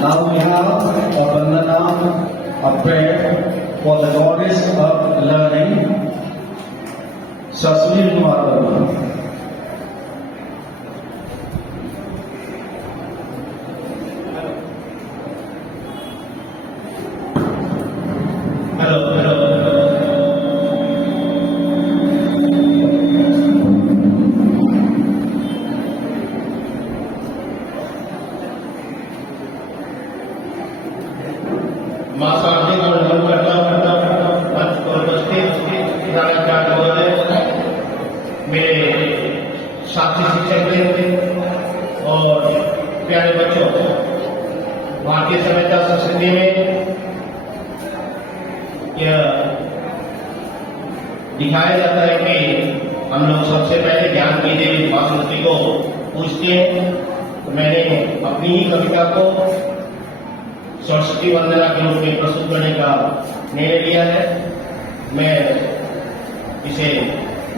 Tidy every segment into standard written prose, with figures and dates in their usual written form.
Now we have a Vandana, a prayer for the goddess of learning, Saswini Kumar. माँ सामने का नमन करता मंच पर उपस्थित प्राणाचार्य महोदय, मेरे साथी शिक्षक और प्यारे बच्चों, भारतीय सभ्यता संस्कृति में यह दिखाया जाता है कि हम लोग सबसे पहले ज्ञान की देवी सरस्वती को पूजते हैं। तो मैंने अपनी ही कविता को सरस्वती वंदना के रूप में प्रस्तुत करने का निर्णय लिया है। मैं इसे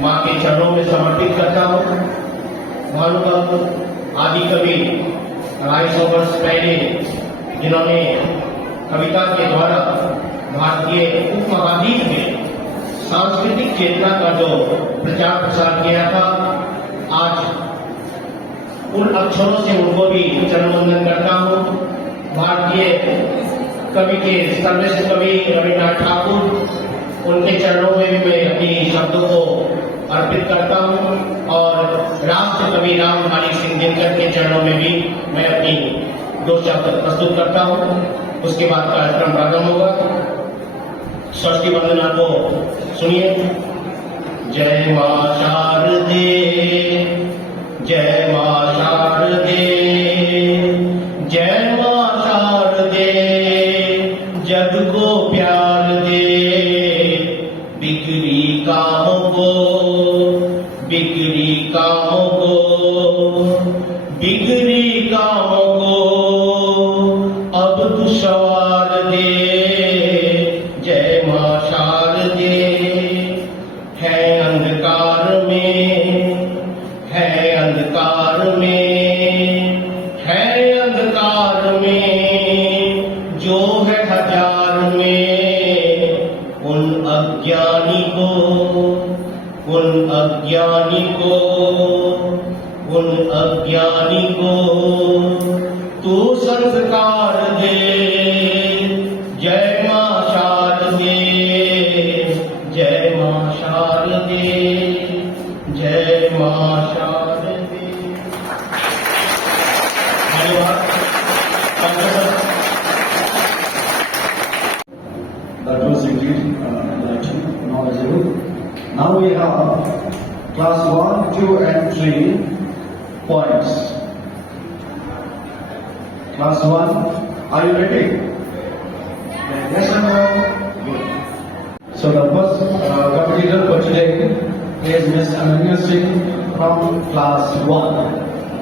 माँ के चरणों में समर्पित करता हूँ। भानुभक्त आदि कवि 250 वर्ष पहले जिन्होंने कविता के द्वारा भारतीय उपमहाद्वीप में सांस्कृतिक चेतना का जो प्रचार प्रसार किया था, आज उन अक्षरों से उनको भी चरण वंदन करता हूँ। भारतीय कवि के सर्वश्रेष्ठ कवि रविन्द्रनाथ ठाकुर, उनके चरणों में भी मैं अपनी शब्दों को अर्पित करता हूँ और राष्ट्र कवि रामधारी सिंह दिनकर के चरणों में भी मैं अपनी 2 शब्द प्रस्तुत करता हूँ। उसके बाद कार्यक्रम प्रारंभ होगा। सरस्वती वंदना को सुनिए। जय मां शारदे, जय मां शारदे, जय मां शारदे, जग को प्यार दे, बिगड़ी कामों को, बिगड़ी कामों को, बिगड़ी कामों को अब तू सवार दे। जय मां शारदे, है अंधकार में, है अंधकार में, है अंधकार में जो है हजार में, उन अज्ञानी को, उन अज्ञानी को, उन अज्ञानी को तू संस्कार दे। जय मां शारदे, जय मां शारदे, जय मां शारदे। धन्यवाद। That was indeed knowledgeable. Now we have class 1, 2 and 3 points. Class 1, are you ready? Yes or no? Good. So the first competitor for today is Miss Ananya Singh from class 1.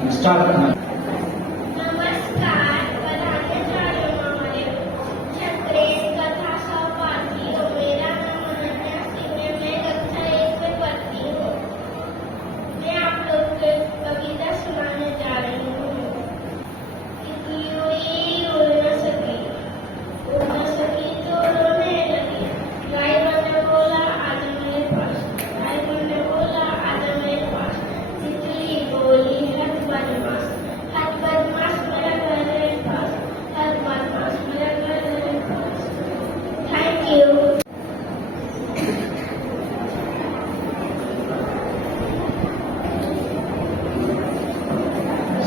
We start now.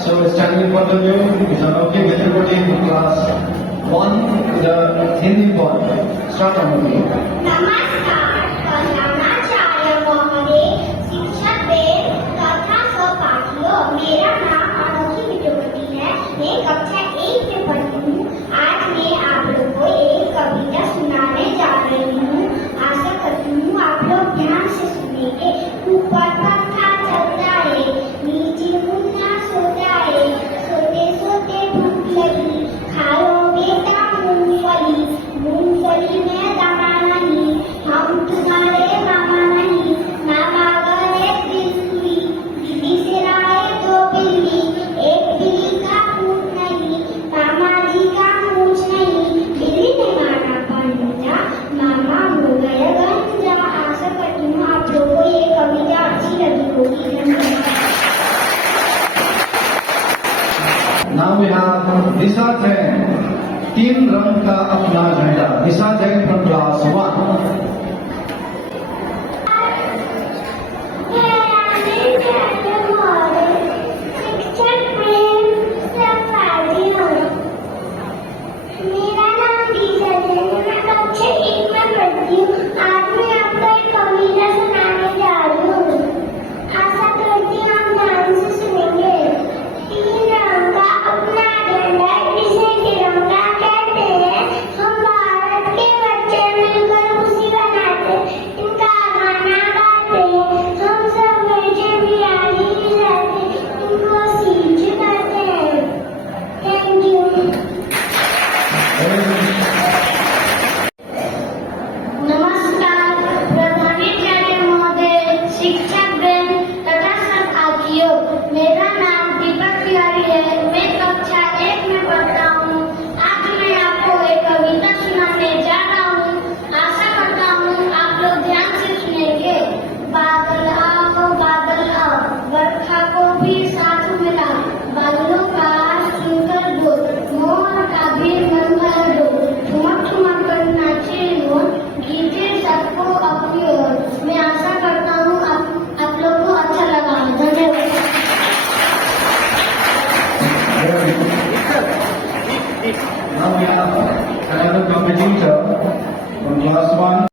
So standing in front of you is an okay with everybody in class 1, the Hindi part. Start on me. नमस्कार, प्रधानाचार्य महोदय, शिक्षक देव तथा सहपाठियों, मेरा नाम अनोखी विद्यावती है। मैं कक्षा 1 में पढ़ती हूँ। आज मैं आप लोग को एक कविता सुनाने जा रही हूँ। आशा करती हूँ आप लोग ध्यान से सुनेंगे। ऊपर पंखा चलता है, नीचे मुन्ना सोता है, सोते सोते भूख लगी, खाओ बेटा मूंगफली, मूंगफली में दाना नहीं, हम तुम्हारे मामा नहीं, मामा गए दिल्ली, दिल्ली से लाए 2 बिल्ली, एक बिल्ली का खून नहीं, मामा जी का Now we have Disha Jain. 3 रंग का अपना झंडा. Disha Jain from class 1. Now we have another competitor from class 1.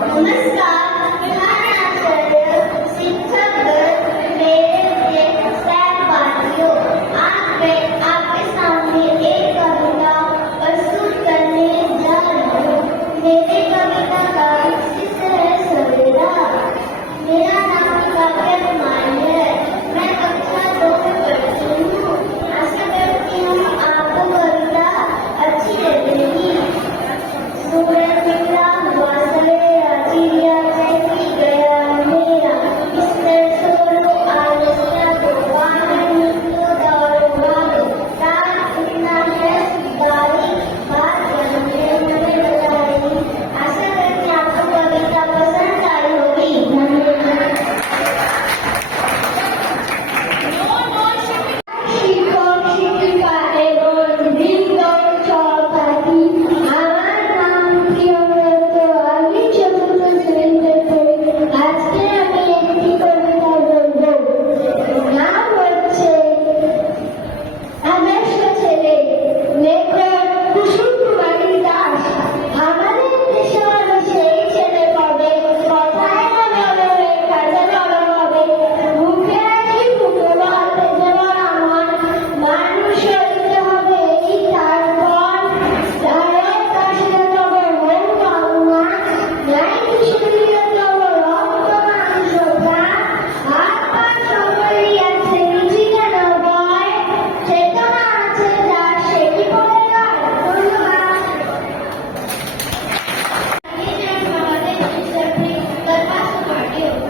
नमस्कार, प्रधानाचार्य, शिक्षकगण, मेरे सहपाठियों, आज मैं आपके सामने एक कविता प्रस्तुत करने जा रही हूँ। मेरी कविता का शीर्षक है सवेरा। मेरा नाम काव्या कुमारी है। मैं कक्षा 2 में पढ़ती हूँ। आशा करती हूँ आपको कविता अच्छी लगेगी। सूरज निकला हुआ सवेरा, चिड़िया चहकी गया मेरा, बिस्तर छोड़ो आलस्य को, बाहर निकलो दौड़ो भागो, रात उठना है सुधारी, बात करने में बताई। आशा करती हूँ आपको कविता पसंद आई होगी। धन्यवाद। শিক্ষক শিক্ষিকা এবং বৃন্দর সহপাঠী, আমার নাম প্রিয়ব্রত। আমি চতুর্থ শ্রেণীতে পড়ি। আজকে আমি একটি কবিতা বলবো। নাম হচ্ছে আদর্শ ছেলে, লেখক কুসুম কুমারী দাস। আমাদের দেশে সেই ছেলে পাবে, কথায় না বলে কাজে বড় হবে, মুখে হাসি মুখে বলতে যেমন আমার, মানুষ হইতে হবে এই তারপর, তারের কাছে তব মন কামনা, নাই কিশোরীয় তব রক্ত মাংস প্রাণ, হাত পা সকলই আছে নিজেকে নয়, চেতনা আছে যার সেটি বলে গায়। ধন্যবাদ।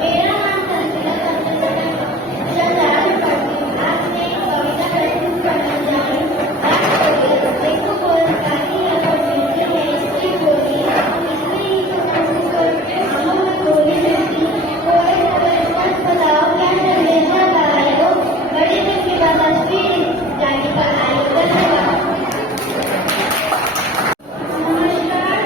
मेरा नाम संजना चंद्रा पढ़ती हूँ। आज मैं एक कविता प्रस्तुत करने जा रही हूँ। देखो बोलकारी या बोलती है इसकी बोली, इसमें ही तो कोशिश करके हम बोली मिलती। कोई खबर बताओ क्या संदेशा लाए हो, बड़ी दिन के बाद तस्वीर जाने पर आए। धन्यवाद। नमस्कार,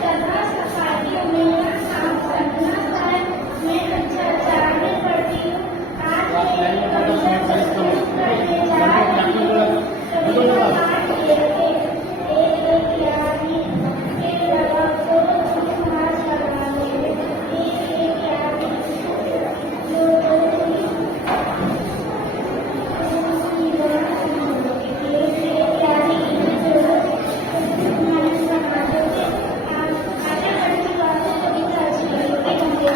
सभा सफारियों में नाम संजना है। मैं कक्षा 4 में पढ़ती हूँ। आज मैं एक कविता प्रस्तुत करने जा रही हूँ। कविता पाठ ये है। एक यारी के लगा को घास लगाने, एक यारी जो दूसरी एक यारी जो मन समाजों आगे बढ़ती बातों कविता अच्छी लगेगी।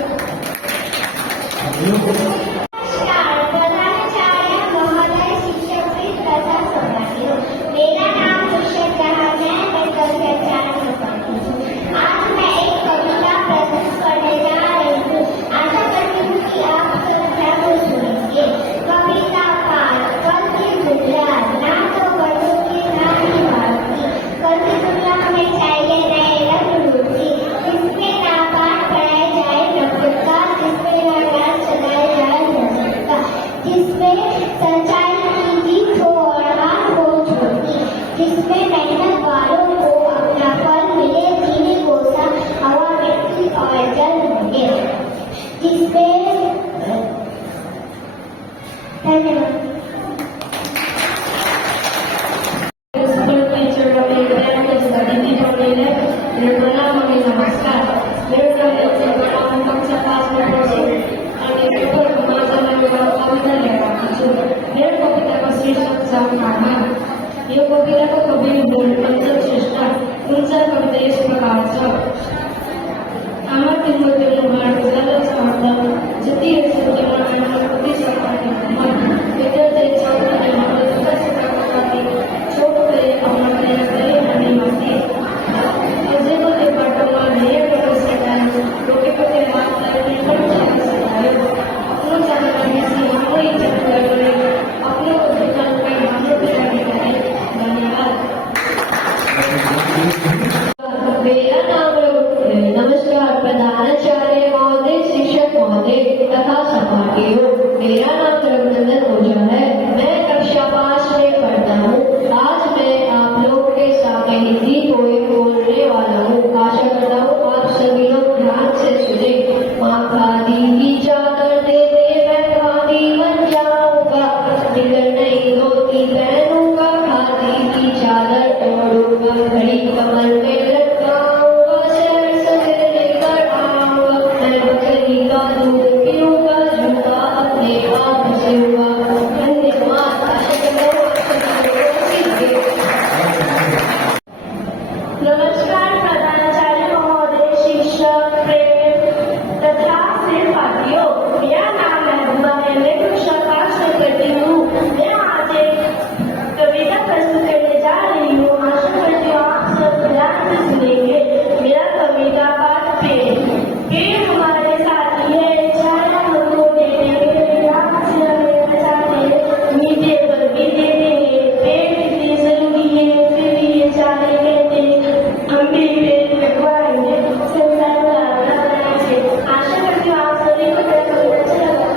नमस्कार, प्रधानाचार्य महोदय, शिक्षक तथा सभासदों, मेरा नाम कुशल है। मैं कक्षा 4 में पढ़ती हूँ। आज मैं एक कविता प्रस्तुत करने जा रही हूँ। आशा करती हूँ कि आप कविता को सुनेंगे। कविता पाठ। कल की दुनिया ना तो बड़ों की ना ही बात की, कल की दुनिया हमें चाहिए नए रंग रूप की, जिसमें ना पाठ पढ़ाए जाए नफरत का, जिसमें ना गान चलाए जाए नफरत का, जिसमें सच्चाई की जीत हो और हार हो छोटी, जिसमें मेहनत वालों को अपना फल मिले, जीने को सा हवा मिट्टी और जल होंगे, जिसमें धन्यवाद। नमस्कार, मेरा नाम कक्षा 5 में पढ़ती हूँ और पेपर माझा कविता लेखक છું। मेरा कविता का शीर्षक संभावना। ये कविता को कवि बोलकर चेष्टा उनसा कविता इस प्रकार से আমার তিনমতে মহান উদাহরণ সমর্থন যেটি সত্যি মহান প্রতি সরকারি মত এটাতে চৌধুরী আমাদের সুদাস কাকাতি ছোটে আমাদের গলে মানে মাটি যে বলে বর্তমান হে প্রতিষ্ঠান লোকে প্রতি মাত্রা নির্ভর করে अपनो चैनल में से हम ही चैनल में अपने विकल्प में हम लोग करें। धन्यवाद। मेरा नाम नमस्कार, प्रधानाचार्य महोदय, शिक्षक महोदय तथा सभासदों, मेरा नाम रघुनंदन ओझा है। मैं कक्षा 5 में पढ़ता हूँ। आज मैं आप लोग के सामने हिंदी पोएम बोलने वाला हूँ। आशा करता हूँ आप सभी लोग ध्यान से सुने। माँ खादी की चादर दे दे, मैं खादी बन जाऊंगा, निकल नहीं धोती पहनूंगा, खादी की चादर ओढ़ूंगा, घड़ी कमर में लटका नमस्कार प्रधानाचार्य महोदय, शिक्षक, प्रेम तथा सहपाठियों, मेरा नाम महबूबा है। मैं कक्षा 5 में पढ़ती हूँ। मैं आज एक कविता प्रस्तुत करने जा रही हूँ। आशा करती हूँ आप सब ध्यान से सुनेंगे। मेरा कविता पाठ पेड़ हमारे साथी है, छाया हमको देते, रात से हमें बचाते, मीठे पर भी देते हैं। पेड़ कितने जरूरी है, फिर भी ये चाहे कहते, हम भी पेड़ लगवाएंगे, संसार बनाएंगे। आशा करती हूँ आप सभी को मेरा कविता अच्छा लगा।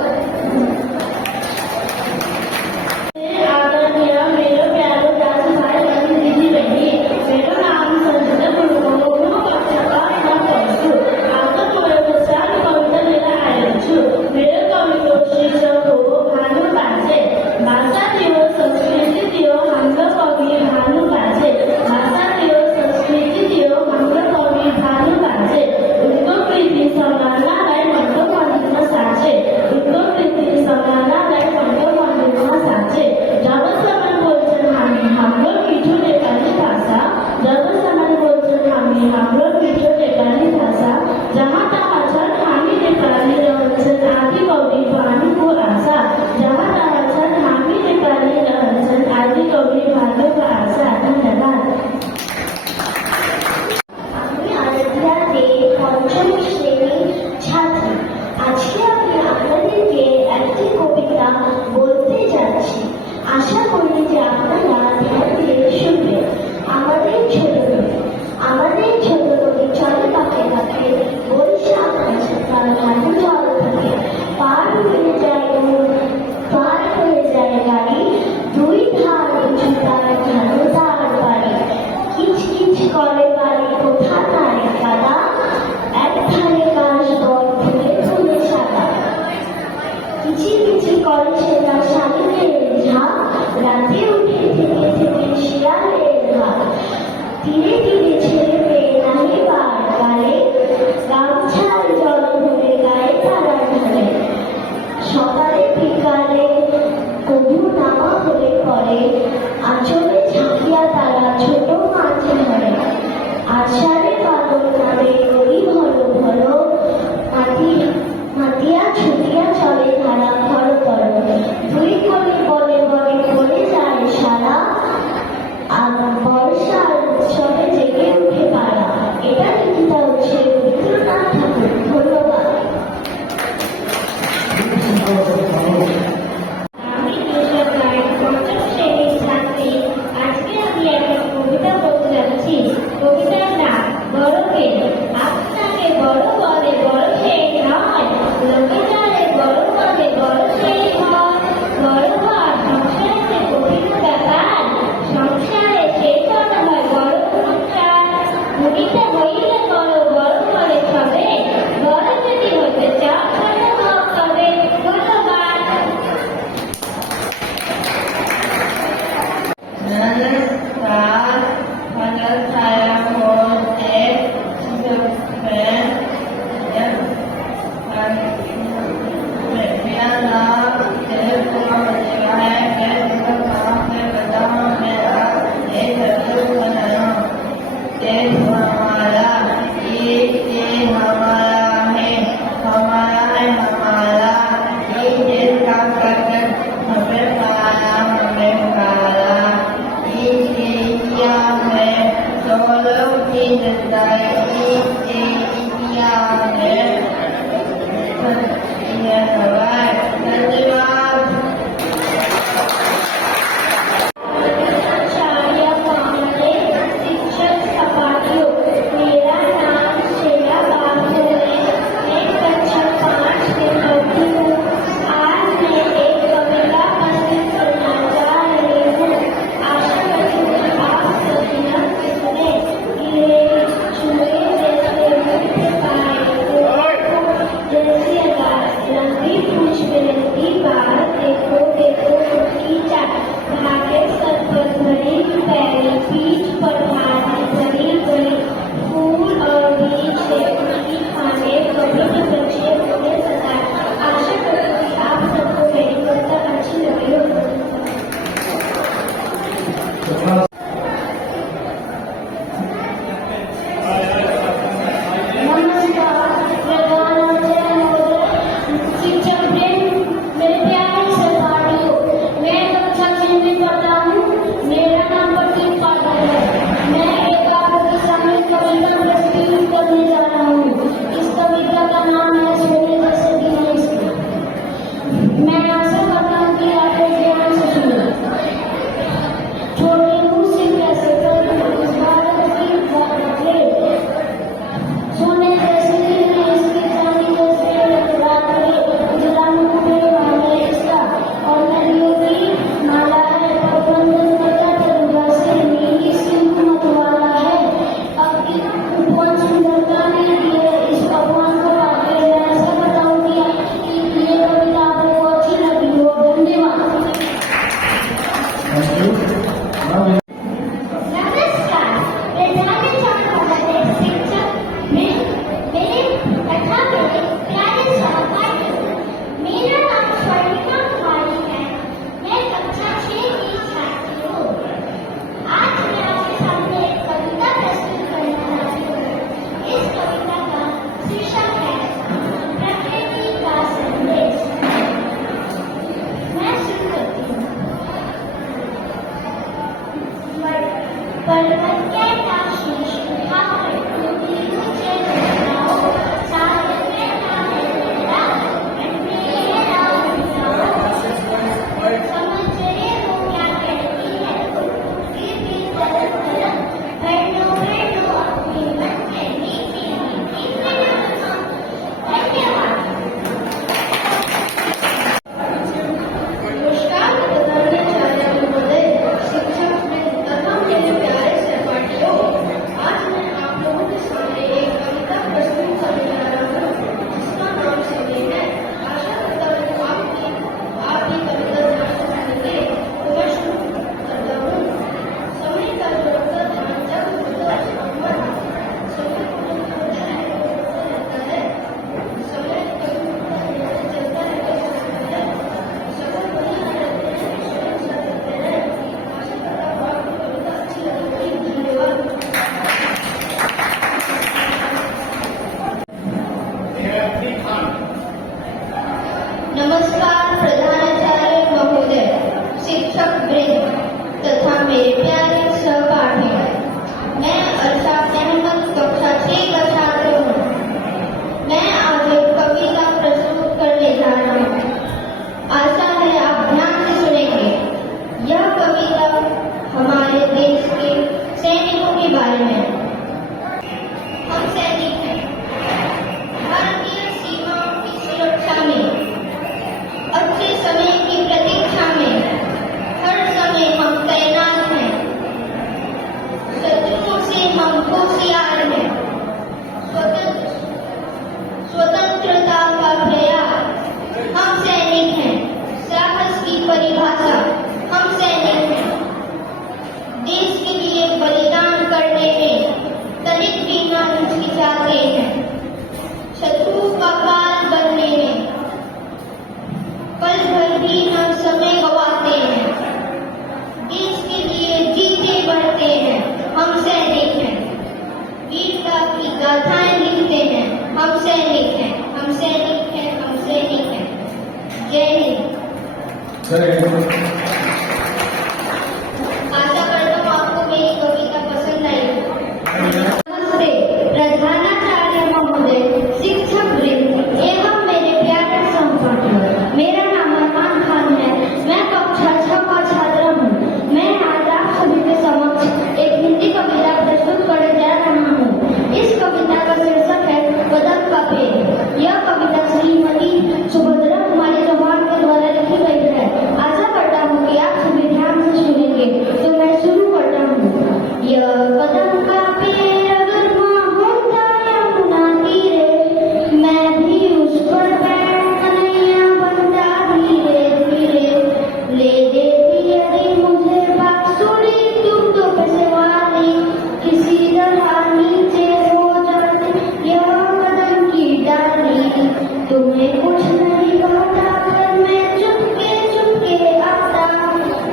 आदरणीय मेरे प्यारे दास भाई बहन दीदी बहनी, मेरा नाम संजना गुरुकुल कक्षा 5 पढ़छु। आपका थोड़ा सारी कविता लेना आया छु। मेरे कविता शीर्षक हो भानु बाजे। भाषा दियो संस्कृति दियो हमरो कवि भानु बाजे। भाषा दियो संस्कृति दियो हमरो कवि भानु बाजे। उनको प्रीति समानालय मंडो मंडित साचे। उनको प्रीति समानालय मंडो मंडित साचे। जब समय बोलछन् हाम्रो मिठो नेपाली भाषा, जब समय बोलछन् हाम्रो मिठो नेपाली भाषा, जहाँ तहाँ छन् हामी नेपाली रहन्छन् आदि कवि भानुको आशा। जहाँ तहाँ छन् हामी नेपाली रहन्छन् आदि कवि भानुको आशा। धन्यवाद। আমি আরাধ্যা দে পঞ্চম শ্রেণীর ছাত্রী। আজকে আমি আপনাদেরকে একটি কবিতা বলতে যাচ্ছি। আশা করি যে আপনারা ধ্যান দিয়ে শুনবেন। আমাদের ছোট নদী চলে পাখে পাখে, বৈশাখ মাসে তার ঘাটে জল থাকে। পার হয়ে যায় গাড়ি, দুই ধার উঁচু তার ঘানো তার বাড়ি। কিচকিচ করে বাড়ি কোথা তার কাদা, এক ধারে কাশ বল ফুলে ফুলে সাদা। কিচিরমিচির করে সেটা শালিকের ঝাঁক, রাতে উঠে থেকে থেকে শিয়ালের ভাগ। ধীরে ধীরে ছেড়ে পেয়ে নাহি বার গালে, গামছার জল ভরে গায়ে তারা ঢালে। সকালে বিকালে কবু নামা হলে পরে, আঁচলে ঝাঁকিয়া তারা ছোট মাছ ধরে। আষাঢ়ে বাদল নামে নদী ভলো ভলো, মাতিয়া ছুটিয়া চলে ধারা ঘর ঘর। দুই কোণে বলে বলে পড়ে যায় সারা, আর বর্ষার উৎসবে জেগে উঠে পাড়া। এটা লিখিতা হচ্ছে রবীন্দ্রনাথ ঠাকুর। ধন্যবাদ। আমি কৃষক নায়ক পঞ্চম শ্রেণীর ছাত্রী। আজকে আমি একটা কবিতা বলতে যাচ্ছি। কবিতার নাম বড়কে। আপনাকে বড় বলে বড় সেই নয়, লোকে যারে বড় বলে বড় সেই হয়। বড় হওয়া সংসারে কঠিন ব্যাপার, সংসারে সেই কথা হয় বড় সংসার। ভূমিতে হইলে বড় বড় বলে সবে, বড় যদি হতে চাও ছোট হও তবে। ধন্যবাদ। नमस्कार छाया होते मेरा नाम दिलीप कुमार देवा है। मैं कहाँ से बताऊँ, मेरा एक बनाया। देश हमारा, ये हमारा है, हमारा है हमारा। ये देश का करकर हमें पाला, हमें पाला। ये इंडिया है, दोनों की जिंदगी इंडिया है। धन्यवाद। आचार्य महोदय, शिक्षक सपाटियों, मेरा नाम शेला बाबू है। मैं कक्षा 5 में पढ़ती हूँ। आज मैं एक कविता प्रस्तुत करना जा रही हूँ। आशा करती हूँ आप सभी ध्यान से सुने। गिरे छुए जैसे मीठे पाए, जैसे लंबी तरह नीचे हो जाती यह कदम की डाली। तुम्हें कुछ नहीं कहता पर मैं चुपके चुपके आता।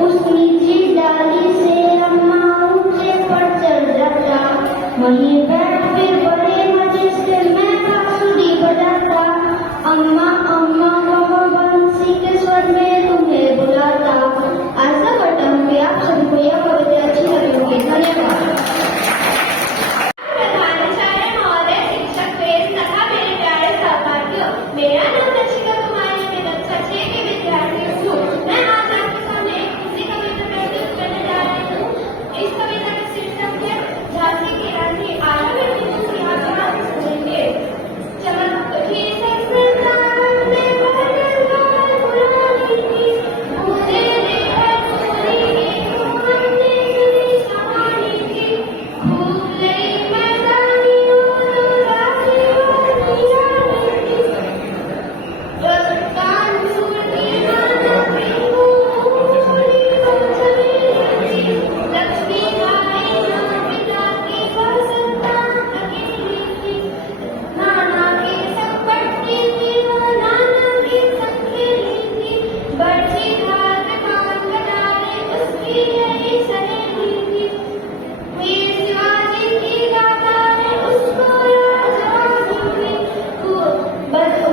उस नीची डाली से अम्मा ऊंचे पर चढ़ जाता। वहीं बैठ फिर बड़े मजे से मैं बांसुरी बजाता। अम्मा अम्मा वह बंसी के स्वर में तुम्हें बुलाता। आशा करता हूँ कि आप सबको यह कविता अच्छी लगी होगी। धन्यवाद। प्रधानाचार्य महोदय, शिक्षक प्रेस तथा मेरे प्यारे सहपाठियों, मेरा नाम दक्षिका कुमारी, मैं कक्षा 6 की विद्यार्थी हूँ। मैं आज आपके सामने किसी कविता प्रस्तुत करने जा रही हूँ। इस कविता का शीर्षक है झांसी की रानी। आइए बेटी तुम यहाँ से सुनेंगे। चमकती ससुराल में बरसात पुरानी थी, मुझे देखकर पूरी एक हमने सुनी कहानी थी। खूब लई मैदानियों राशि वाली रानी थी, कान सूटी नाना बिंगू पूरी चली थी। लक्ष्मी आई ना पिता की संतान अकेली थी। नाना के संग पढ़ती थी वो, नाना के संग खेली थी। बरसी घाट कान कटारे उसकी यही सहेली थी। वीर शिवाजी की गाथा ने उसको राजरानी थी।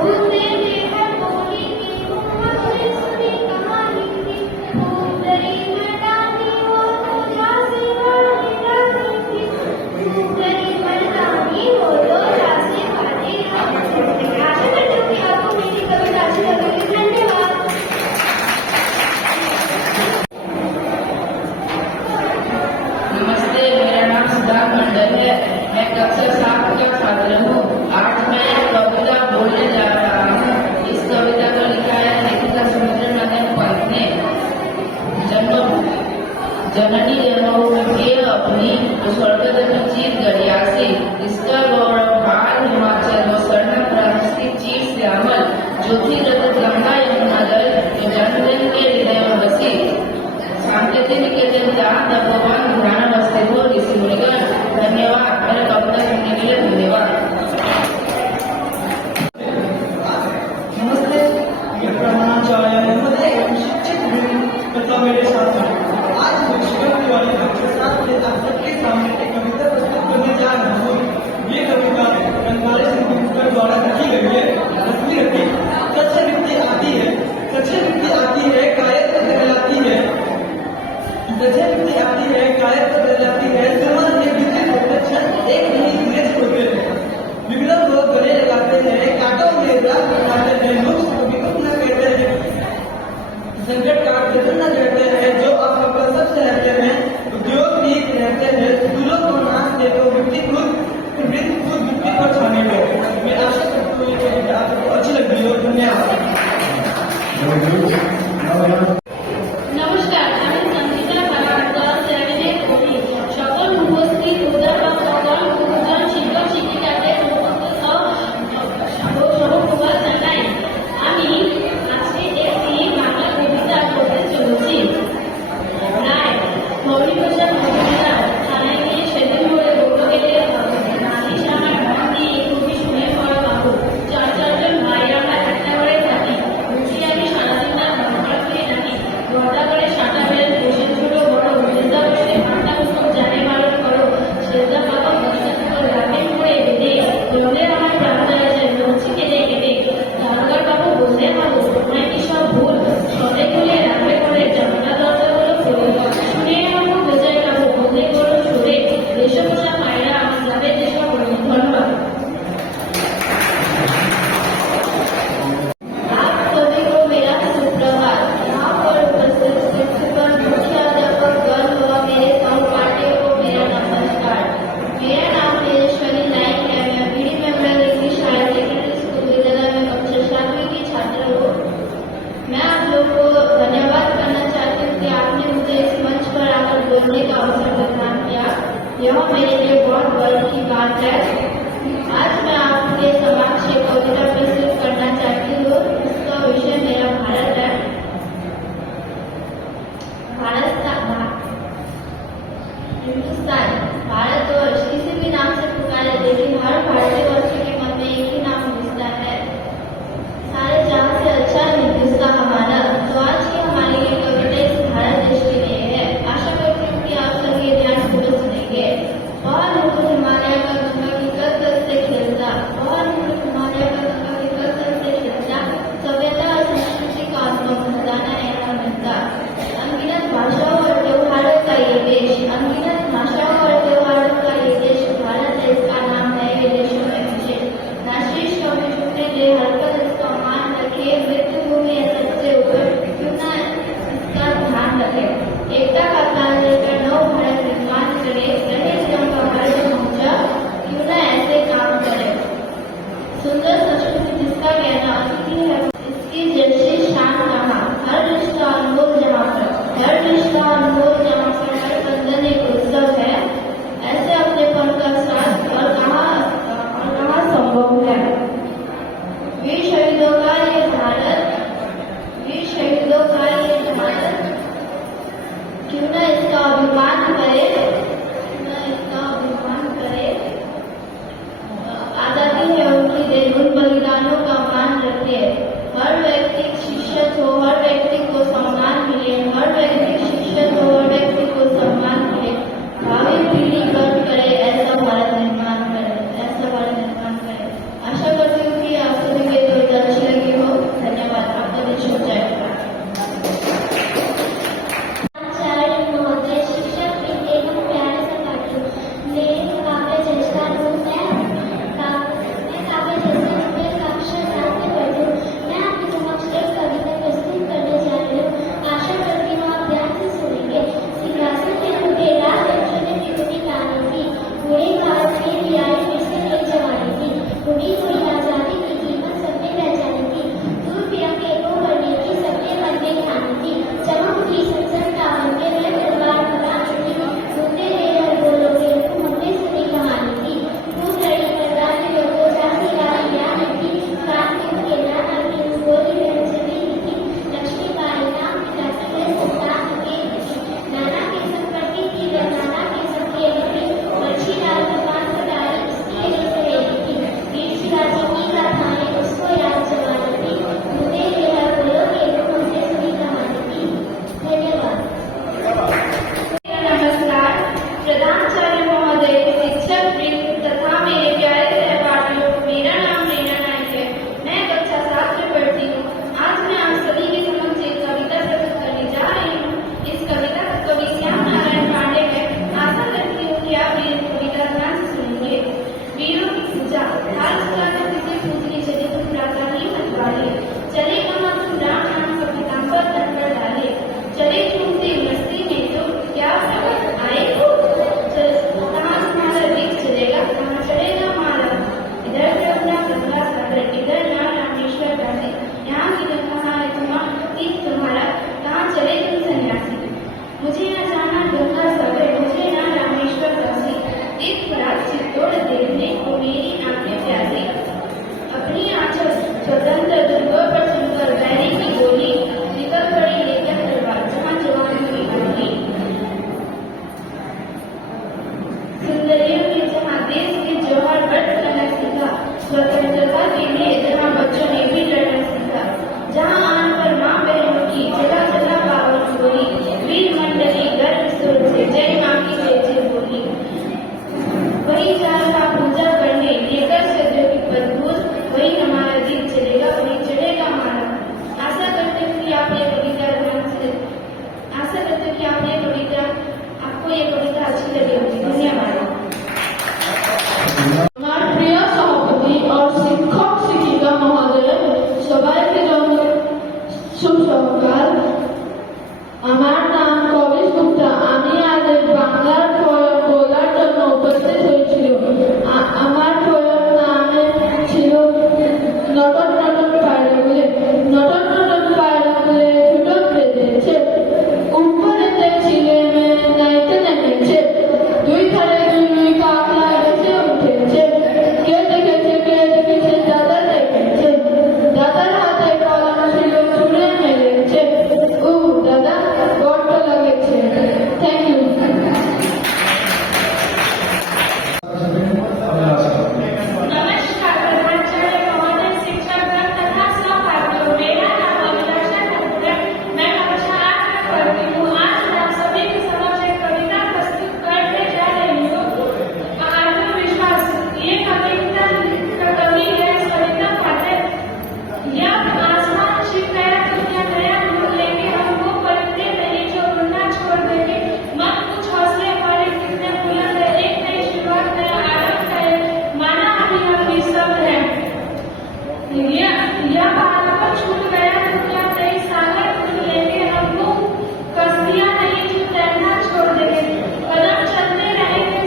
उसने देखकर बोली कि मुझे सुनी कहानी थी। खूब डरी मैदानी वो तो झांसी वाली रानी थी। डरी मैदानी वो तो झांसी वाली रानी थी। आशा करती हूँ कि आपको मेरी कविता अच्छी लगेगी। धन्यवाद। नमस्ते, मेरा नाम सिद्धार्थ मंडल है। मैं कक्षा 7 का छात्र हूँ। आज मैं एक कविता बोलने जा रहा हूँ। इस कविता को लिखा है लेखिका सुरेंद्रनाथ पंत ने। जननी जन्मभूमि अपनी स्वर्गदत्त चीर गरियासी, इसका गौरव भार हिमाचल व स्वर्णा प्रहस्ती चीर श्यामल, ज्योतिरथ गंगा यमुना दल जो जन के हृदय में बसी। शांति निकेतन जहाँ तपोवन ध्यान अवस्थित हो ऋषि मुनिगण। धन्यवाद। मेरा कविता सुनने के लिए धन्यवाद। नमस्ते, मैं प्रधानाचार्य महोदय एवं शिक्षक तथा मेरे साथी। आज मैं शिक्षक वाली कक्षा 7 में आप सबके सामने एक कविता प्रस्तुत करने जा रहा हूँ। ये कविता बंगाली संगीतकार द्वारा लिखी गई है। रश्मि रति। सच्ची व्यक्ति आती है, सच्ची व्यक्ति आती है, कायरता कहलाती है। सच्ची व्यक्ति आती है, कायरता कहलाती है। सुमन में बीते होते क्षण एक नहीं द्वेष होते हैं। विक्रम लोग गले लगाते हैं, कांटों में रात बिताते हैं। लोग कभी कुछ न कहते हैं, संकट का जतन न करते हैं। जो अपना सबसे रहते हैं, उद्योग भी रहते हैं। दूल्हों को नाच दे तो व्यक्ति खुद व्यक्ति पर छाने दो। मैं आशा करता हूँ ये कविता आपको अच्छी लगी हो। धन्यवाद। नमस्कार, আমি সঞ্চিতা ভারদ্বাজ শ্রেণীতে পড়ি। সকল উপস্থিত উদাহরণ সকল গুরুজন শিক্ষক শিক্ষিকাদের সহপ্রভাত জানাই। আমি আজকে একটি বাংলা কবিতা পড়তে চলেছি। রায় মৌলিকশার মহিলা থানায় গিয়ে সেদিন ভোরে বলতে গেলে নালিশ আমার ভাঙি কবি শুনে পড়া বাবু। 4-4 জন ভাই আমরা একটা ঘরে থাকি। বুঝি আমি সারাদিন না ভাঙা খেয়ে রাখি। स्वतंत्रता के लिए जहाँ बच्चों ने भी लड़ना सीखा, जहाँ आन पर माँ बहनों की जगह जगह पावन बोली, वीर मंडली गर्व स्वर से जय माँ की जय बोली। वही चारों पूजा करने लेकर सदियों की पदभूत, वही हमारा दीप चलेगा, वही चढ़ेगा हमारा। आशा करते हैं कि आप ये कविता आपको ये कविता अच्छी लगी होगी। धन्यवाद। আমার প্রিয় সভাপতি और শিক্ষক শিক্ষিকা মহোদয় সবাইকে শুভ সকাল। আমার নাম কবিশ গুপ্তা। আমি আজ বাংলার পোয়েম বলার জন্য উপস্থিত হয়েছিল। আমার পোয়েম নামে ছিল নটন নটন পায়রা গুলে। নটন নটন পায়রা গুলে ঠুটো বেঁধেছে, উপরেতে ছিলে নাইতে নেমেছে, দুই ধারে দুই কাকলা গেছে উঠেছে। কে দেখেছে দাদা দেখেছে, দাদার হাতে কলম ছিল ছুঁড়ে মেরেছে। দাদা বড্ড লাগেছে। Thank you. नमस्कार प्रधानाचार्य महोदय, शिक्षकगण तथा सहपाठियों, मेरा नाम अभिलाषा ठाकुर है। मैं कक्षा 8 में पढ़ती हूँ। आज मैं आप सभी के समक्ष एक कविता प्रस्तुत करने जा रही हूँ। आत्मविश्वास। ये कविता का कवि है सविता पाठक। यह आसमान छिप गया, दुनिया नया ढूंढ लेंगे, हमको पलटते नहीं जो उड़ना छोड़ देंगे। मन कुछ हौसले वाले कितने बुलंद है, एक नई शुरुआत नया आरंभ है, माना अभी अभी सब है। यह बात छूट गया, दुनिया नई सागर ढूंढ लेंगे, हमको कश्तियां नहीं जो तैरना छोड़ देंगे। कदम चलते रहेंगे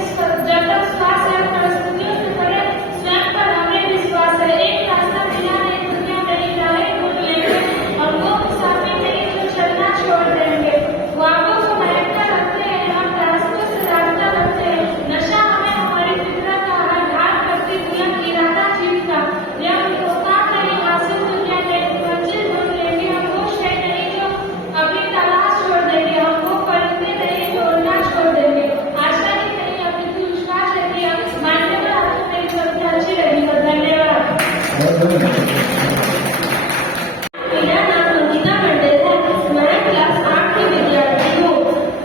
जब तक श्वास है, परिस्थितियों से परे स्वयं पर हमें विश्वास है। एक रास्ता बिना नहीं, दुनिया नई राहें ढूंढ लेंगे, हमको मुसाफिर नहीं जो चलना छोड़ देंगे। ख्वाबों को महकता रखते हैं, हम रास्तों से रास्ता रखते हैं, नशा हमें हमारी फितरत का हर घात करती बुलंद इरादा जीतना। यह मुस्कान नहीं हासिल, दुनिया नई मंजिल ढूंढ लेंगे, हमको शय नहीं जो अभी तलाश छोड़ देंगे, हमको पलटते नहीं जो उड़ना छोड़ देंगे। आशा ही नहीं, अपनी विश्वास है कि मानने पर आपको मेरी कविता अच्छी लगी हो। धन्यवाद। मेरा नाम अंकिता मंडल है। मैं क्लास 8 की विद्यार्थी हूँ।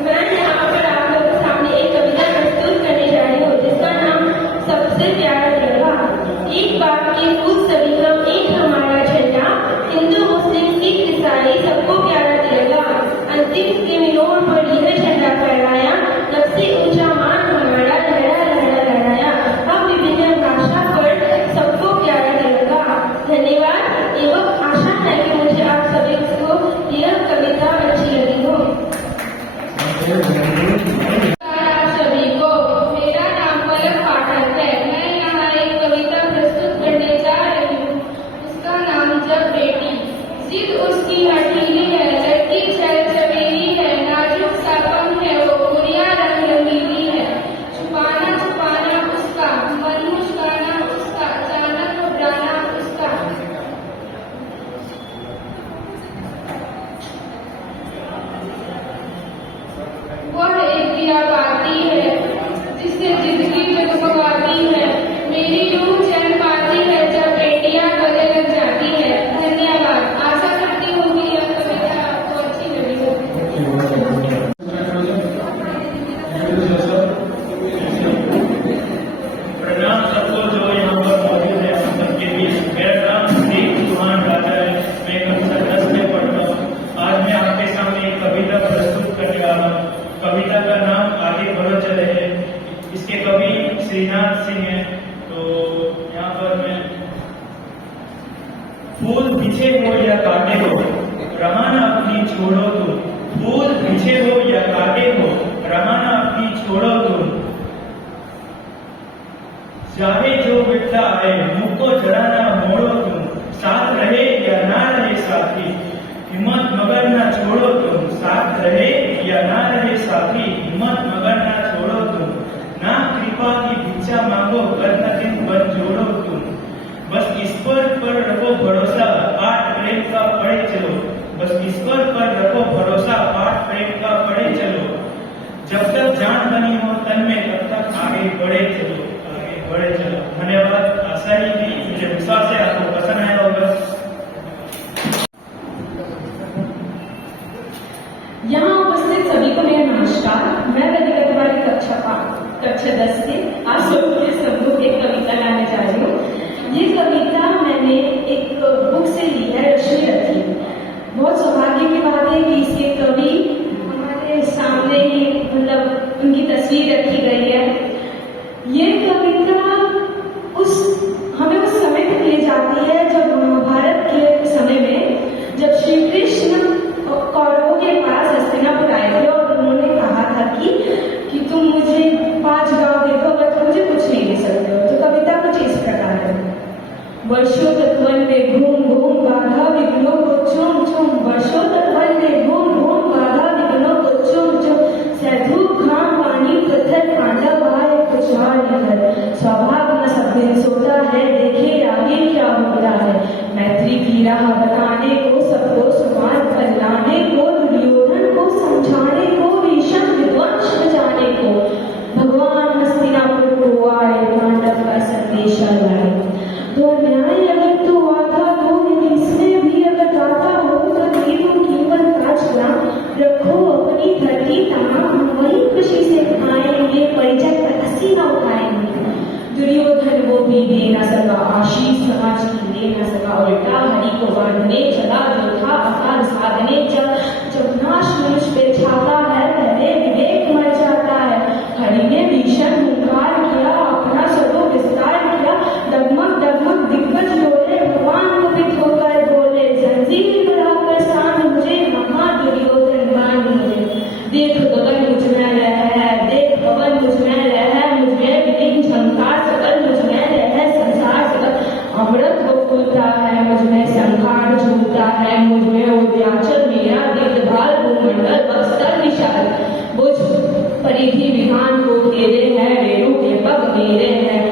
मैं यहाँ पर आप लोगों के सामने एक कविता प्रस्तुत करने जा रही हूँ, जिसका नाम सबसे प्यारा तिरंगा। एक बात की खुद सभी हम, एक हमारा झंडा, हिंदू मुस्लिम सिख ईसाई सबको प्यारा तिरंगा। अंतिम के मिनोर पर यह झंडा फहराया, सबसे ऊंचा मान हमारा लहरा लहरा लहराया। हम विभिन्न भाषा पर सबको प्यारा तिरंगा। धन्यवाद एवं आशा है कि मुझे आप सभी को यह कविता अच्छी लगी हो। आप सभी को, मेरा नाम पलक पाठक है। मैं यहाँ एक कविता प्रस्तुत करने जा रही हूँ। उसका नाम जब बेटी। जिद उसकी हठीली है, लड़की चल चमेली है, नाजुक सा पंख है वो, गुड़िया रंग रंगीली है। छुपाना छुपाना उसका, मन मुस्काना उसका, अचानक घबराना उसका। वह एक दिया बाती है, जिससे जिंदगी जगमगाती है। मेरी रूह चैन पाती है जब बेटियां गले लग जाती है। धन्यवाद। आशा करती हूँ कि यह कविता आपको अच्छी लगी हो। प्रणाम सबको जो यहाँ पर मौजूद है, हम सबके बीच। मेरा नाम देव चौहान राजा है। मैं कक्षा 10 में पढ़ता हूँ। आज मैं आपके सामने एक कविता प्रस्तुत करने वाला हूँ। कविता का नाम आगे बढ़ो चले है। इसके कवि श्रीनाथ सिंह है। तो यहाँ पर मैं फूल बिछे हो या काटे हो, रमाना अपनी छोड़ो तुम। फूल बिछे हो या काटे हो, रमाना अपनी छोड़ो तुम। चाहे जो बिटता है, मुख को जरा ना मोड़ो तुम। साथ रहे या ना रहे साथी, हिम्मत मगर ना छोड़ो तुम। साथ रहे या ना रहे साथी, हिम्मत मगर ना छोड़ो तुम। ना कृपा की भिक्षा मांगो, कर न दिन बन जोड़ो तुम। बस ईश्वर पर रखो भरोसा, पाठ प्रेम का पढ़े चलो। बस ईश्वर पर रखो भरोसा, पाठ प्रेम का पढ़े चलो। जब तक जान बनी हो तन में, तब तक आगे बढ़े चलो, आगे बढ़े चलो। धन्यवाद। आशा ही वर्षों तक वन में घूम घूम बाधा विघ्नों को चूम चूम, वर्षों तक वन में घूम घूम बाधा विघ्नों को चूम चूम, सैधु घाम पानी पत्थर कांटा बहाए कुछ और निकल, स्वभाव न सब दिन सोता है, देखे आगे क्या होता है, मैत्री की राह बताने को सबको समान फैलाने को, दुर्योधन को समझाने को, भीषण विध्वंस बचाने को, भगवान हस्तिनापुर को आए, पांडव का संदेशा लाए। तो न्याय अगर तू आधा हो, इसमें भी अगर दाता हो, तो देवो केवल राजग्राम रखो अपनी धरती तमाम, वही खुशी से खाएंगे, परिजन पर हंसी न उठाएंगे। दुर्योधन वो भी दे न सका, आशीष समाज की ले न सका, उल्टा हरि को बांधने चला, जो था अकाल साधने जब नाश मनुष्य पे छाता है, पहले विवेक मर जाता है। हरि ने भीषण हुंकार किया, अपना स्वरूप विस्तार किया, डगमग डगमग दिग्गज डोले, भगवान को भी होकर बोले, जंजीर बढ़ाकर सांध मुझे, महा दुर्योधन बांध मुझे। देख गगन मुझ में रह, देख पवन मुझ में रह, मुझ में विघ्न झंकार सकल, मुझ में रह संसार सकल, अमृत को फूलता है, मुझ में संहार झूलता है, मुझ में उद्याचल मेरा दिग्भाल, भूमंडल बक्सर विशाल, बुझ परिधि विधान को घेरे हैं, रेणु के पग मेरे हैं,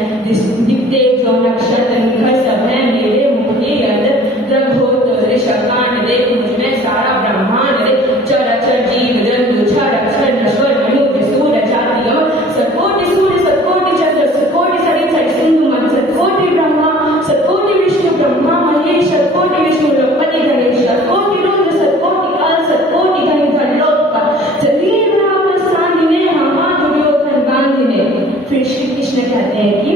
दिखते जो नक्षत्र निखर सब है मेरे, मुख के अंदर द्रघोत ऋषकांड, देख मुझ में सारा ब्रह्मांड, चर अचर जीव जंतु छर अक्षर नश्वर मनुष्य सूर्य जाति अमर, सतकोटि सूर्य सतकोटि चंद्र सतकोटि सरित सिंधु मन, सतकोटि ब्रह्मा सतकोटि विष्णु ब्रह्मा महेश, सतकोटि विष्णु रघुपति गणेश, सतकोटि रुद्र सतकोटि काल, सतकोटि धन लोकपाल, चलिए राम सांधिने, महा दुर्योधन बांधिने। फिर श्री कृष्ण कहते हैं कि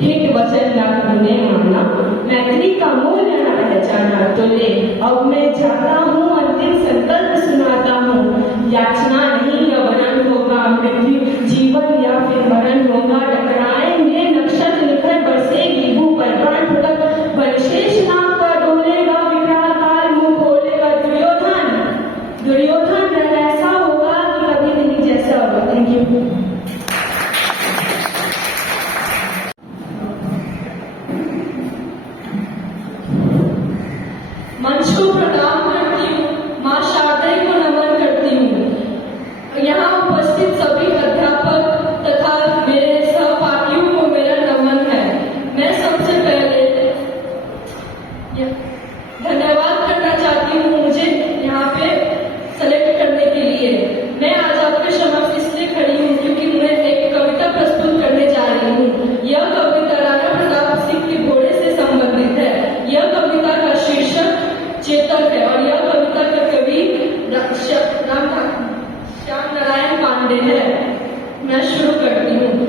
हित वचन न तूने माना, मैत्री का मूल्य न पहचाना, तो ले अब मैं जाता हूँ, अंतिम संकल्प सुनाता हूँ, याचना नहीं या वरण होगा, मृत्यु जीवन या फिर मरण होगा, टकराएंगे नक्षत्र निखर, बरसेगी भू पर प्राण फुटक, वनशेष नाम का डोलेगा, विकराल काल मुंह खोलेगा, दुर्योधन ऐसा होगा कि कभी नहीं जैसा होगा। Thank you. मंच को प्रणाम करती हूँ, माँ शारदा को नमन करती हूँ, यहाँ उपस्थित सभी अध्यापक तथा मेरे सहपाठियों को मेरा नमन है। मैं सबसे पहले धन्यवाद करना चाहती हूँ मुझे यहाँ पे सेलेक्ट करने के लिए। मैं आज आपके समक्ष इसलिए खड़ी हूँ क्योंकि मैं एक कविता प्रस्तुत करने जा रही हूँ। यह कविता राणा प्रताप सिंह के घोड़े से संबंधित है। यह कविता का शीर्षक चेतक है और यह कविता का कवि श्याम नारायण पांडे है। मैं शुरू करती हूँ।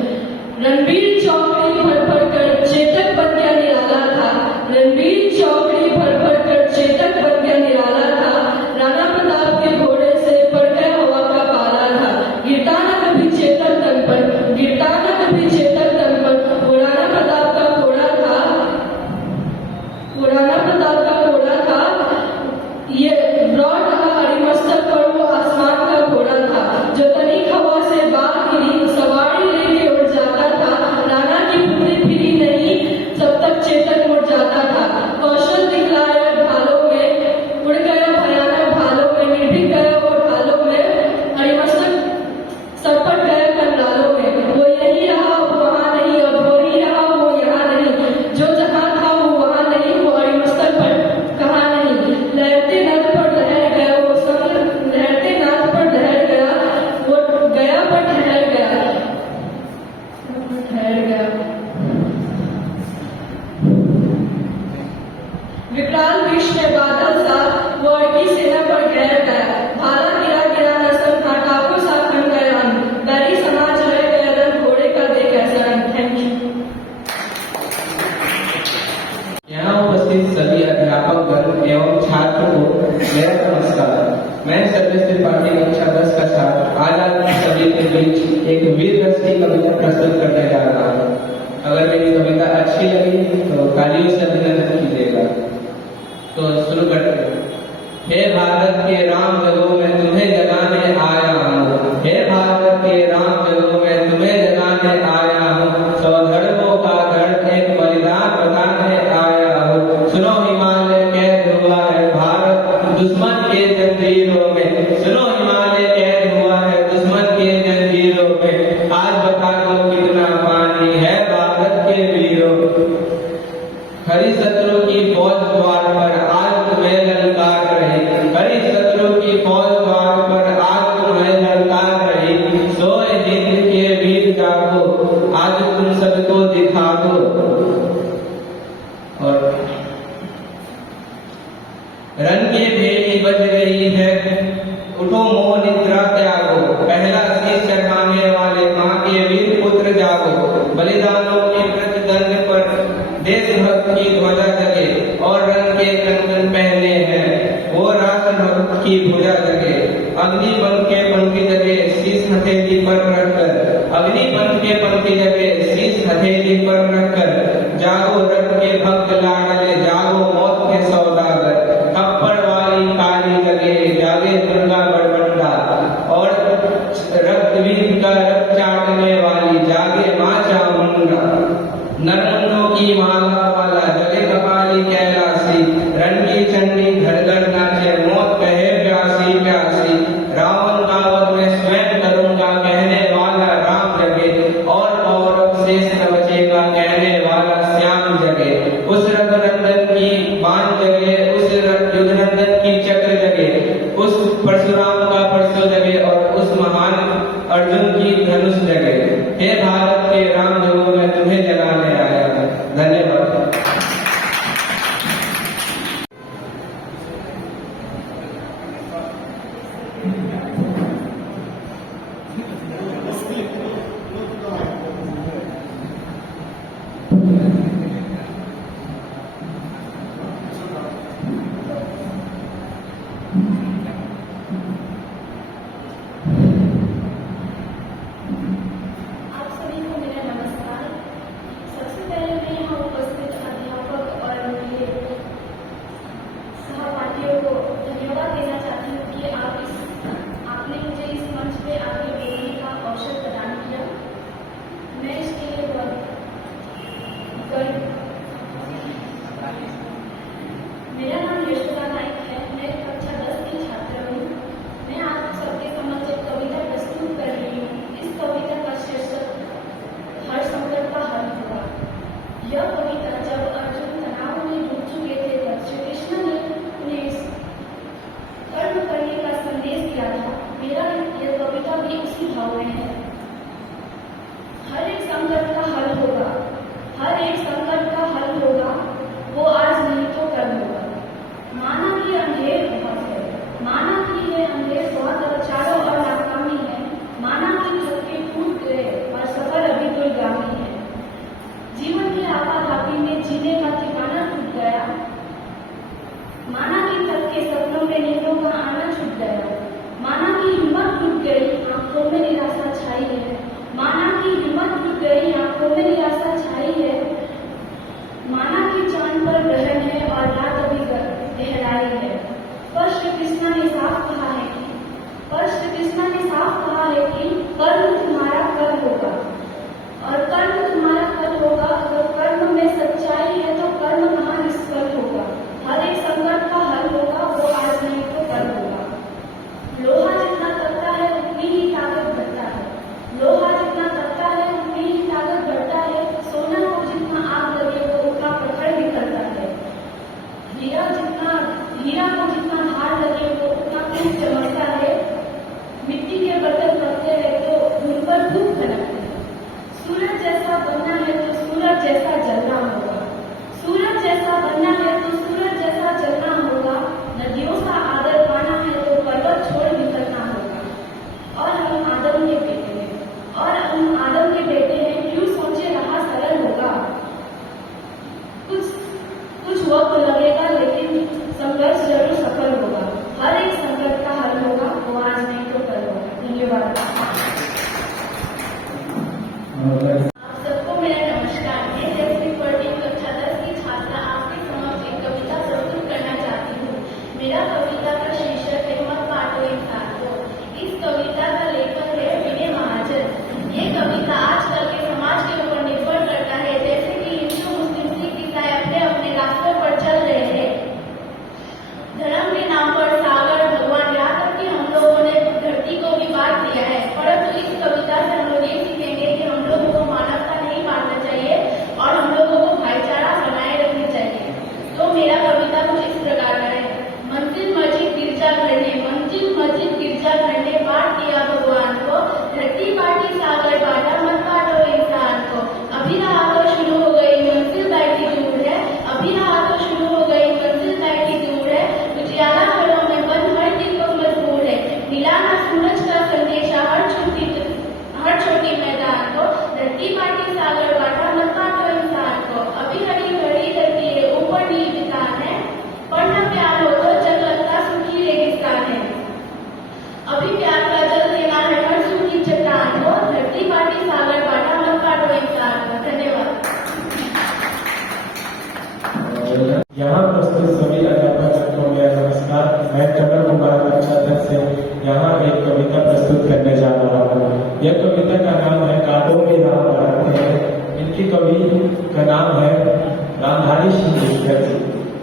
रणबीर चौकड़ी भर भर कर चेतक बन गया निराला था, रणबीर चौकड़ी भर भर कर चेतक बन गया निराला था, राणा प्रताप के घोड़े से पड़ गया हवा का पाला था, गिरता न कभी चेतक तन पर, गिरता न कभी चेतक तन पर, वो राणा प्रताप का घोड़ा था, वो राणा प्रताप का घोड़ा था, ये लौट रहा हरिमस्तक पर, वो आसमान का घोड़ा था, जो तनिक हवा से बाग गिरी सवारी लेके उड़ जाता था, राणा की पुत्री फिरी नहीं सब तक चेतक मुड़ जाता था, कौशल दिखलाया ढालों में, उड़ गया भयानक भालों में, निर्भीक गया वो ढालों में, हरिमस्तक सरपट गया कंडालों में, वो यही रहा वहां नहीं, अब वो ही रहा वो यहाँ नहीं, जो जहां था वो वहां नहीं, वो हरिमस्तक पर कहाँ नहीं, लहरते नद पर लहर गया वो संग, लहरते नाद पर लहर गया वो गया पर ठहर गया, ठहर गया। विकराल विष में बादल सा वो अड़की सेना पर घेर गया, भाला गिरा गिरा नसल था, टापू सा खन गया, बैरी समाज रह गया रंग, घोड़े का देख ऐसा रंग। Thank you. यहाँ उपस्थित सभी अध्यापकगण एवं छात्र को मेरा नमस्कार। मैं सर्वेश त्रिपाठी कक्षा 10 का छात्र आज आप सभी के बीच एक वीर रस की कविता प्रस्तुत करने जा रहा हूँ। अगर मेरी कविता अच्छी लगी तो तालियों से अभिनंदन कीजिएगा। तो शुरू करते हैं। हे भारत के राम जगो मैं तुम्हें जगाने आया हूँ, हे भारत के राम जगो मैं तुम्हें जगाने आया हूँ, सौ धड़कों का धड़ एक बलिदान बताने आया हरि शत्रु की फौज द्वार पर आज तुम्हें ललकार रही, हरि शत्रु की फौज द्वार पर आज तुम्हें ललकार रही। सोए हिंद के वीर जागो, आज तुम सबको दिखा दो। और रन की भेरी बज रही है, उठो मोह निद्रा त्यागो, पहला शीश चढ़ाने वाले माँ के वीर पुत्र जागो। बलिदानों के प्रतिदंड पर देशभक्त की ध्वजा जगे, और रंग के कंगन पहने हैं वो राष्ट्र भक्त की भुजा जगे। अग्निपंथ के पंक्ति जगे, शीश हथेली पर रखकर, अग्निपंथ के पंक्ति जगे, शीश हथेली पर रखकर। जागो रक्त के भक्त लाडले, जागो मौत के सौदागर। खप्पड़ वाली काली जगे, जागे दुर्गा बड़बंडा, और रक्तवीर का रक्त चाटने वाली जागे माँ चामुंडा। नरमुंडों की माला वाला जगे कपाली कैलासी, रणकी चंडी घर घर नाचे, मौत कहे प्यासी प्यासी। रावण का वध में स्वयं करूंगा कहने वाला राम जगे, और कौरव शेष न बचेगा कहने वाला श्याम जगे। उस रघुनंदन की बाण जगे, उस युगनंदन की चक्र जगे, उस परशुराम का परशु जगे, और उस महान अर्जुन की धनुष जगे। हे भारत के राम जगो मैं तुम्हें जगाने आया हूं। धन्यवाद। आप सभी को मेरा नमस्कार। सबसे पहले मैं यहाँ उपस्थित अध्यापक और मेरे सहपाठियों को धन्यवाद देना चाहती हूँ कि आपने मुझे इस मंच पे आगे बोलने का अवसर प्रदान किया। मैं इसके लिए बहुत गर्व। मेरा नाम यशोदा नाइक है, मैं कक्षा 10 की छात्र हूँ। मैं आप सबके समक्ष एक कविता प्रस्तुत कर रही हूँ। इस कविता का शीर्षक हर संकट का हल होगा। यह कविता जब अर्जुन तनाव में डूब चुके थे तब श्री कृष्ण ने उन्हें कर्म करने का संदेश दिया था। मेरा यह कविता भी उसी भाव में है। हर एक संकट का हल होगा, हर एक संकट का हल होगा, वो आज नहीं तो कल होगा। माना कि अंधेर बहुत है, माना कि ये अंधेर बहुत और चारों ओर नाकामी है, माना कि थके टूट गए और सफर अभी तो गामी है। जीवन की आपाधापी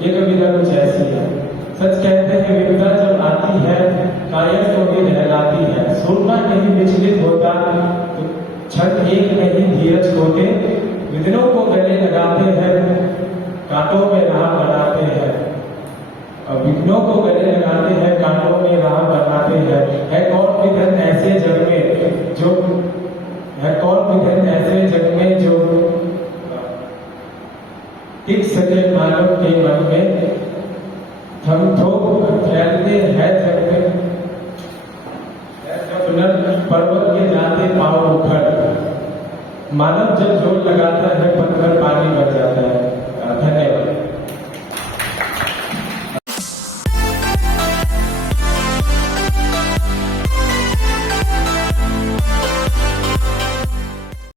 ये कविता कुछ ऐसी है। सच कहते हैं विपदा जब आती है कायर को भी नहलाती है। सूरना नहीं विचलित होता तो क्षण एक नहीं धीरज होते। विघ्नों को गले लगाते हैं कांटों में राह बनाते हैं। और विघ्नों को गले लगाते हैं कांटों में राह बनाते हैं। है कौन विघ्न ऐसे जग में जो है कौन विघ्न ऐसे जग में जो टिक सके मानव के मन में। थम थोक फैलते हैं जग में जब नर पर्वत के जाते पाँव उखड़। मानव जब जोर लगाता है पत्थर पानी भर जाता है। धन्यवाद।